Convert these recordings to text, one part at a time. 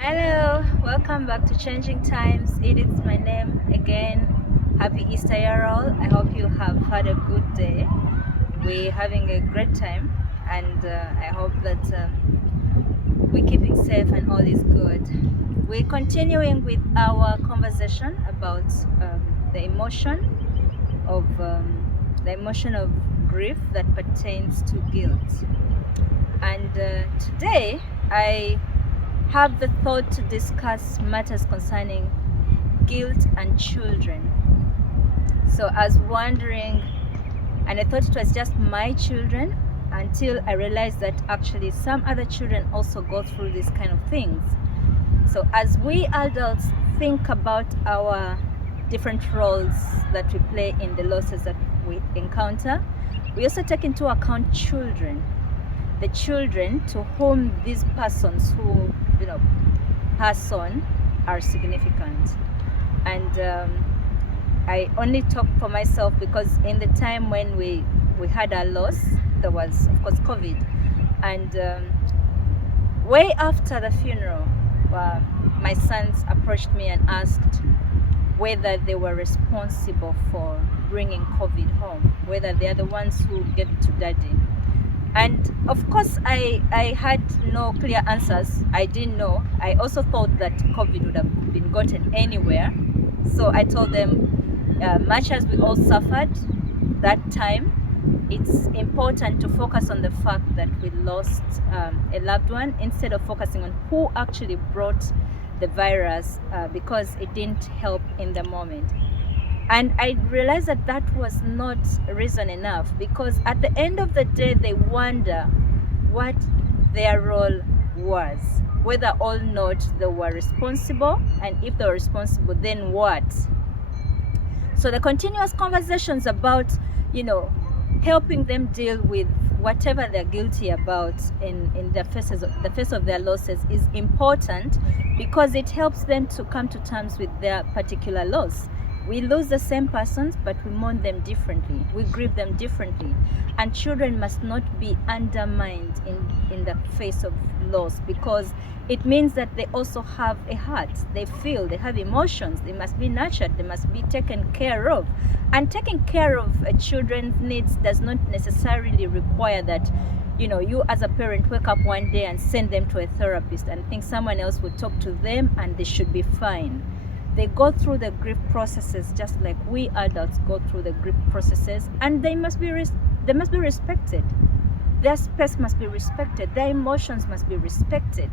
Hello, welcome back to Changing Times. Edith's my name again. Happy Easter, y'all. I hope you have had a good day. We're having a great time, and I hope that we're keeping safe and all is good. We're continuing with our conversation about the emotion of grief that pertains to guilt. And today I have the thought to discuss matters concerning guilt and children. So I was wondering, and I thought it was just my children until I realized that actually some other children also go through these kind of things. So as we adults think about our different roles that we play in the losses that we encounter, we also take into account children. The children to whom these persons who pass on are significant. And I only talk for myself because in the time when we had our loss, there was of course COVID, and way after the funeral, my sons approached me and asked whether they were responsible for bringing COVID home, whether they are the ones who gave it to daddy. And of course, I had no clear answers. I didn't know. I also thought that COVID would have been gotten anywhere. So I told them, much as we all suffered that time, it's important to focus on the fact that we lost a loved one instead of focusing on who actually brought the virus, because it didn't help in the moment. And I realized that that was not reason enough, because at the end of the day, they wonder what their role was, whether or not they were responsible, and if they were responsible, then what? So the continuous conversations about, helping them deal with whatever they're guilty about in the face of their losses is important, because it helps them to come to terms with their particular loss. We lose the same persons, but we mourn them differently. We grieve them differently. And children must not be undermined in the face of loss, because it means that they also have a heart. They feel, they have emotions. They must be nurtured. They must be taken care of. And taking care of a children's needs does not necessarily require that, you as a parent wake up one day and send them to a therapist and think someone else will talk to them and they should be fine. They go through the grief processes just like we adults go through the grief processes, and they must be respected. Their space must be respected. Their emotions must be respected.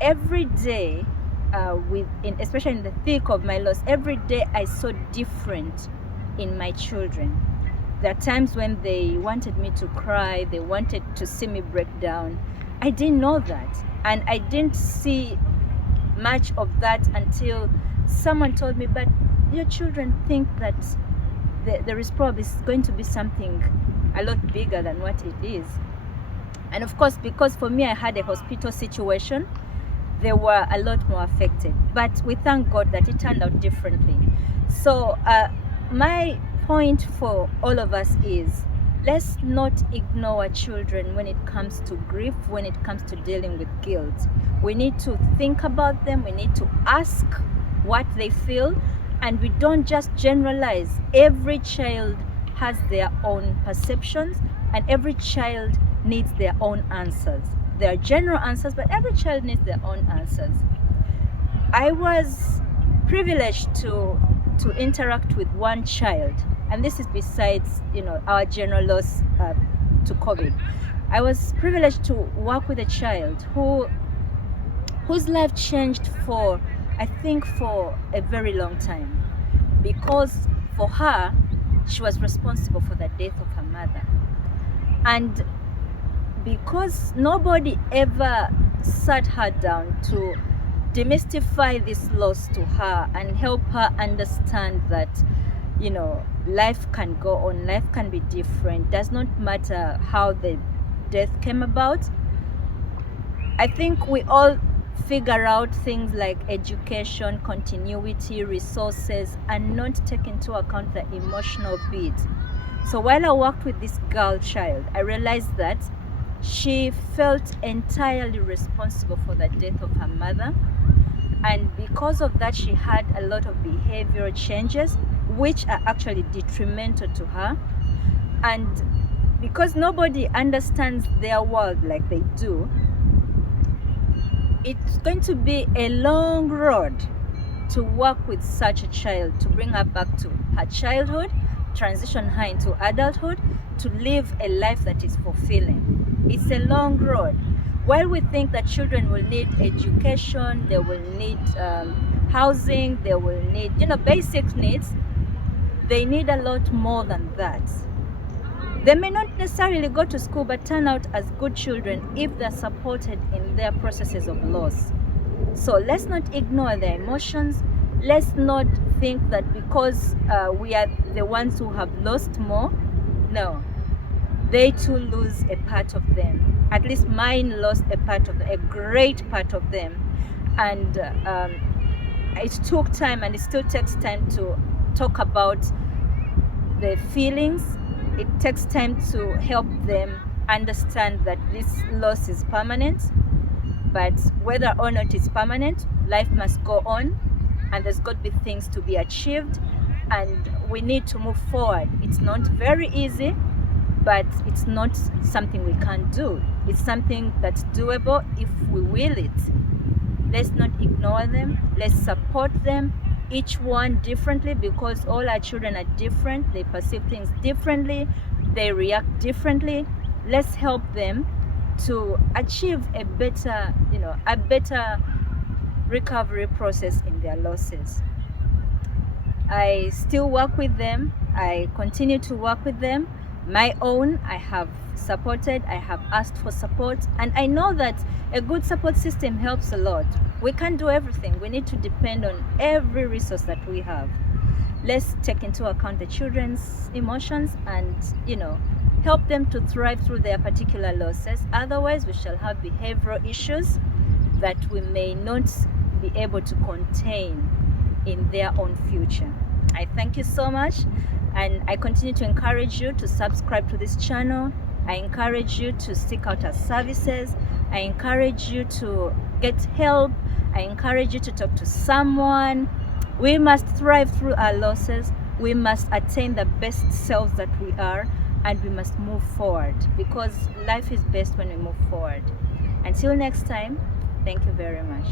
Every day, especially in the thick of my loss, every day I saw different in my children. There are times when they wanted me to cry, they wanted to see me break down. I didn't know that, and I didn't see much of that until someone told me, but your children think that there is probably going to be something a lot bigger than what it is. And of course, because for me I had a hospital situation, they were a lot more affected, but we thank God that it turned out differently. So my point for all of us is, let's not ignore our children when it comes to grief, when it comes to dealing with guilt. We need to think about them. We need to ask what they feel, and we don't just generalize. Every child has their own perceptions, and every child needs their own answers. There are general answers, but every child needs their own answers. I was privileged to interact with one child, and this is besides our general loss to COVID. I was privileged to work with a child whose life changed for a very long time, because for her, she was responsible for the death of her mother, and because nobody ever sat her down to demystify this loss to her and help her understand that life can go on, life can be different, does not matter how the death came about. I think we all figure out things like education, continuity, resources, and not take into account the emotional bit. So while I worked with this girl child, I realized that She felt entirely responsible for the death of her mother, and because of that she had a lot of behavioral changes which are actually detrimental to her. And because nobody understands their world like they do, it's going to be a long road to work with such a child, to bring her back to her childhood, transition her into adulthood, to live a life that is fulfilling. It's a long road. While we think that children will need education, they will need housing, they will need, basic needs, they need a lot more than that. They may not necessarily go to school, but turn out as good children if they're supported in their processes of loss. So let's not ignore their emotions. Let's not think that because we are the ones who have lost more. No, they too lose a part of them. At least mine lost a part of them, a great part of them. And it took time, and it still takes time to talk about the feelings. It takes time to help them understand that this loss is permanent. But whether or not it's permanent, life must go on, and there's got to be things to be achieved, and we need to move forward. It's not very easy, but it's not something we can't do. It's something that's doable if we will it. Let's not ignore them. Let's support them, each one differently, because all our children are different. They perceive things differently. They react differently. Let's help them to achieve a better recovery process in their losses. I still work with them. I continue to work with them. My own, I have supported, I have asked for support, and I know that a good support system helps a lot. We can't do everything. We need to depend on every resource that we have. Let's take into account the children's emotions and, help them to thrive through their particular losses. Otherwise, we shall have behavioral issues that we may not be able to contain in their own future. I thank you so much, and I continue to encourage you to subscribe to this channel. I encourage you to seek out our services. I encourage you to get help. I encourage you to talk to someone. We must thrive through our losses. We must attain the best selves that we are, and we must move forward, because life is best when we move forward. Until next time, thank you very much.